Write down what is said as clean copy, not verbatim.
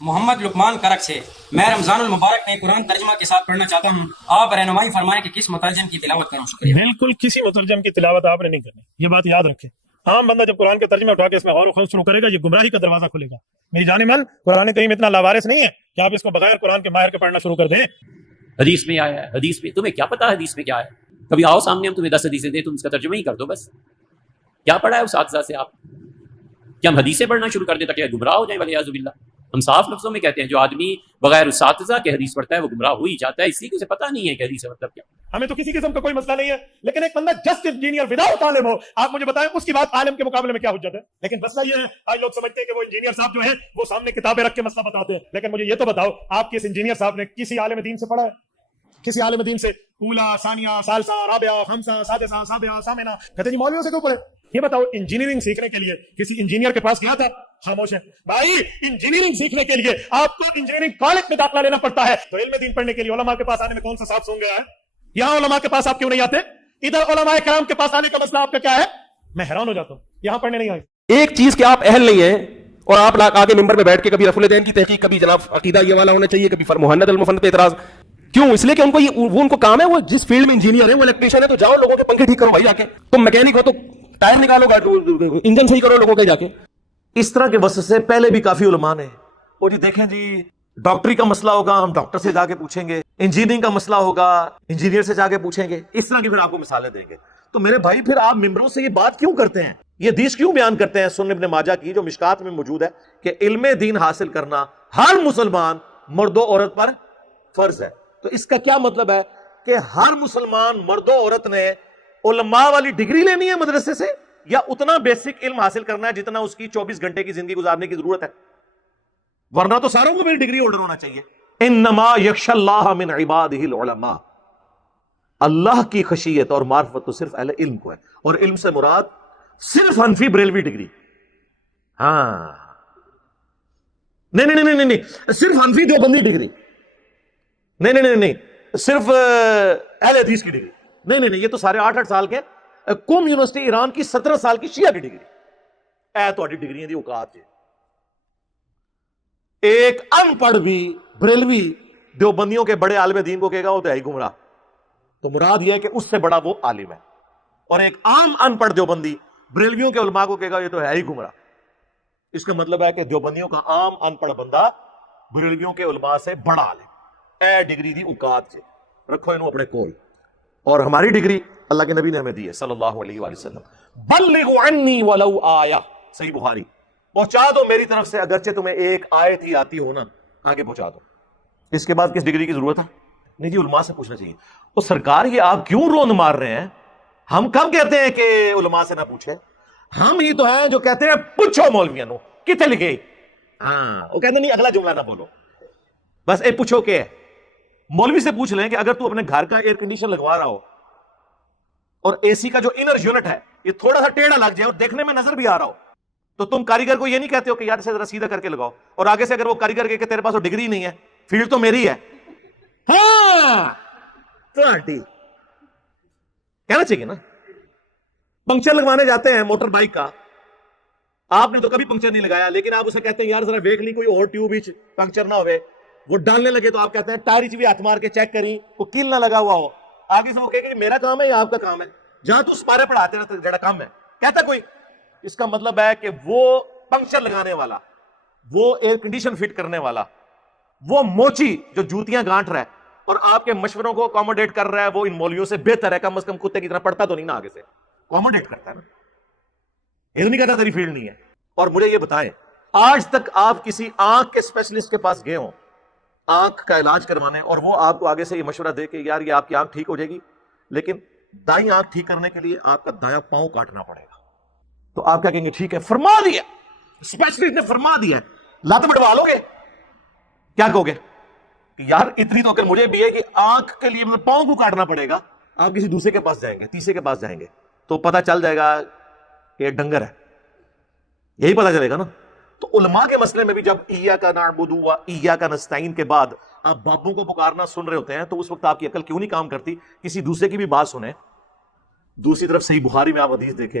محمد لقمان کرک سے میں رمضان المبارک میں قرآن ترجمہ کے ساتھ پڑھنا چاہتا ہوں، آپ رہنمائی فرمائیں کہ کس مترجم کی تلاوت کروں؟ شکریہ۔ بالکل کسی مترجم کی تلاوت آپ نے نہیں کرنی، یہ بات یاد رکھیں۔ عام بندہ جب قرآن کے ترجمے اٹھا کے اس میں غور و خوض شروع کرے گا، یہ گمراہی کا دروازہ کھلے گا۔ میری جان من، قرآن کریم اتنا لاوارث نہیں ہے کہ آپ اس کو بغیر قرآن کے ماہر کے پڑھنا شروع کر دیں۔ حدیث میں آیا ہے، حدیث میں تمہیں کیا پتا ہے حدیث میں کیا ہے؟ کبھی آؤ سامنے، ہم تمہیں 10 حدیثیں دیں، تم اس کا ترجمہ ہی کر دو بس۔ کیا پڑھا ہے اس اساتذہ سے آپ؟ کیا ہم حدیثیں پڑھنا شروع کر دیں تاکہ گمراہ ہو جائیں؟ ولیعاذ باللہ۔ ہم صاف لفظوں میں کہتے ہیں جو آدمی بغیر اساتذہ کے حدیث پڑھتا ہے وہ گمراہ ہو ہی جاتا ہے، اسی کو اسے پتہ نہیں ہے کہ حدیث کا مطلب کیا۔ ہمیں تو کسی قسم کا کوئی مسئلہ نہیں ہے، لیکن ایک بندہ جسٹ انجینئر وداؤٹ عالم ہو، آپ مجھے بتائیں اس کی بات عالم کے مقابلے میں کیا حجت ہے؟ لیکن مسئلہ یہ ہے، آج لوگ سمجھتے ہیں کہ وہ انجینئر صاحب جو ہیں وہ سامنے کتابیں رکھ کے مسئلہ بتاتے ہیں، لیکن مجھے یہ تو بتاؤ آپ کے اس انجینئر صاحب نے کسی عالم دین سے پڑھا ہے؟ کسی عالم دین سے اولا، ثانیہ، ثالثہ، رابعہ، خمسہ، سادسہ، سابعہ، ثامنہ کہتے جی مولویوں سے کیوں پڑھے؟ یہ بتاؤ انجینئرنگ سیکھنے کے لیے کسی انجینئر کے پاس گیا تھا؟ خاموش ہے بھائی۔ انجینئرنگ سیکھنے کے لیے آپ کو انجینئرنگ کالج میں داخلہ لینا پڑتا ہے، تو علم دین پڑھنے کے لیے علماء کے پاس آنے میں کون سا صاحب سونگ گیا ہے؟ یہاں علماء کے پاس آپ کیوں نہیں آتے؟ ادھر علماء کرام کے پاس آنے کا مسئلہ آپ کا کیا ہے؟ میں حیران ہو جاتا ہوں، یہاں پڑھنے نہیں آئے۔ ایک چیز کہ آپ اہل نہیں ہیں اور آپ آگے ممبر پہ بیٹھ کے کبھی رفع الدین کی تحقیق، کبھی جناب عقیدہ یہ والا ہونا چاہیے، کبھی مہند المفند پہ اعتراض۔ کیوں؟ اس لیے کہ ان کو کام ہے، وہ جس فیلڈ میں انجینئر ہے، وہ الیکٹریشین ہے، تو جاؤ لوگوں کے پنکھے ٹھیک کرو بھائی جا کے۔ تم میکینک ہو تو ٹائر نکالو، انجن صحیح کرو لوگوں کے جا کے۔ اس طرح کے وسوسے پہلے بھی کافی علماء نے، وہ جی دیکھیں جی ڈاکٹری کا مسئلہ ہوگا ہم ڈاکٹر سے جا کے پوچھیں گے، انجینئرنگ کا مسئلہ ہوگا انجینئر سے جا کے پوچھیں گے، اس طرح کی پھر آپ کو مثالیں دیں گے۔ تو میرے بھائی پھر آپ ممبروں سے یہ بات کیوں کرتے ہیں، یہ حدیث کیوں بیان کرتے ہیں سنن ابن ماجہ کی جو مشکات میں موجود ہے کہ علم دین حاصل کرنا ہر مسلمان مرد و عورت پر فرض ہے؟ تو اس کا کیا مطلب ہے کہ ہر مسلمان مرد و عورت نے علماء والی ڈگری لینی ہے مدرسے سے، یا اتنا بیسک علم حاصل کرنا ہے جتنا اس کی 24 گھنٹے کی زندگی گزارنے کی ضرورت ہے؟ ورنہ تو ساروں کو میری ڈگری ہولڈر ہونا چاہیے۔ انما یخشى اللہ من عباده العلماء، اللہ کی خشیت اور معرفت تو صرف اہل علم کو ہے، اور علم سے مراد صرف حنفی بریلوی ڈگری۔ ہاں نہیں، صرف حنفی دیوبندی ڈگری نہیں، صرف اہل حدیث کی ڈگری نہیں، یہ تو سارے 8 سال کے قوم یونیورسٹی ایران کی 17 سال کی شیعہ کی ڈگری اے تو ڈگریاں دی اوقات ہے۔ ایک ان پڑھ بھی بریلوی دیوبندیوں کے بڑے عالم دین کو کہے گا وہ تو ہے ہی گمراہ، تو مراد یہ ہے کہ اس سے بڑا وہ عالم ہے، اور ایک عام ان پڑھ دیوبندی بریلویوں کے علماء کو کہے گا یہ تو ہے ہی گمراہ۔ اس کا مطلب ہے کہ دیوبندیوں کا عام ان پڑھ بندہ بریلویوں کے علماء سے بڑا عالم اے ڈگری دی اوقات سے رکھو انہوں اپنے کول۔ اور ہماری ڈگری اللہ کے نبی نے ہمیں دی ہے صلی اللہ علیہ وآلہ وسلم، بلغوا عنی ولو آیہ، صحیح بخاری، پہنچا دو میری طرف سے اگرچہ تمہیں ایک آیت ہی آتی ہو نا، آگے پہنچا دو۔ اس کے بعد کس ڈگری کی ضرورت ہے؟ نہیں جی علماء سے پوچھنا چاہیے۔ وہ سرکار یہ آپ کیوں روند مار رہے ہیں؟ ہم کب کہتے ہیں کہ علماء سے نہ پوچھیں؟ ہم ہی تو ہیں جو کہتے ہیں پوچھو مولویوں نو کتنے لکھے، ہاں وہ کہتے نہیں اگلا جملہ نہ بولو، بس اے پوچھو کہ مولوی سے پوچھ لیں کہ اگر تو اپنے گھر کا ایئر کنڈیشن لگوا رہا ہو اور اے سی کا جو انر یونٹ ہے یہ تھوڑا سا ٹیڑھا لگ جائے اور دیکھنے میں نظر بھی آ رہا ہو، تو تم کاریگر کو یہ نہیں کہتے ہو کہ یار اسے ذرا سیدھا کر کے لگاؤ، اور آگے سے اگر وہ کاریگر کہ تیرے پاس وہ ڈگری نہیں ہے، فیلڈ تو میری ہے، ہاں تو آنٹی کہنا چاہیے نا۔ پنکچر لگوانے جاتے ہیں موٹر بائک کا، آپ نے تو کبھی پنکچر نہیں لگایا، لیکن آپ اسے کہتے ہیں یار ذرا دیکھ لی کوئی اور ٹیوب پنکچر نہ ہوئے، وہ ڈالنے لگے تو آپ کہتے ہیں ٹائر بھی ہاتھ مار کے چیک کری وہ کیل نہ لگا ہوا ہو، آگے سے وہ کہے کہ میرا کام ہے یا آپ کا کام ہے، جہاں تو اس پارے پڑھاتے رہتے جڑا کام ہے کہتا کوئی۔ اس کا مطلب ہے کہ وہ پنکچر لگانے والا، وہ ایئر کنڈیشن فٹ کرنے والا، وہ موچی جو جوتیاں گانٹ رہا ہے اور آپ کے مشوروں کو اکوموڈیٹ کر رہا ہے، وہ ان مولویوں سے بہتر ہے، کم از کم کتے کی طرح پڑھتا تو نہیں نا، آگے سے اکوموڈیٹ کرتا ہے نا، یہ نہیں کہتا تیری فیلڈ نہیں ہے۔ اور مجھے یہ بتائیں آج تک آپ کسی آنکھ کے اسپیشلسٹ کے پاس گئے ہوں آنکھ کا علاج کروانے، اور وہ آپ کو آگے سے یہ مشورہ دے کہ یار یہ آپ کی آنکھ ٹھیک ہو جائے گی، لیکن دائیں آنکھ ٹھیک کرنے کے لیے آپ کا دایاں پاؤں کاٹنا پڑے گا، تو آپ کیا کہیں گے ٹھیک ہے فرما دیا، اسپیشلسٹ نے فرما دیا، لات بڑھوا لو گے؟ کیا کہو گے کہ یار اتنی تو اگر مجھے بھی ہے کہ آنکھ کے لیے مطلب پاؤں کو کاٹنا پڑے گا، آپ کسی دوسرے کے پاس جائیں گے، تیسرے کے پاس جائیں گے تو پتہ چل جائے گا کہ یہ ڈنگر ہے، یہی پتہ چلے گا نا۔ تو علماء کے مسئلے میں بھی جب ایاک نعبد و ایاک نستعین کے بعد آپ باپوں کو پکارنا سن رہے ہوتے ہیں تو اس وقت آپ کی عقل کیوں نہیں کام کرتی؟ کسی دوسرے کی بھی بات سنیں۔ دوسری طرف صحیح بخاری میں آپ حدیث دیکھیں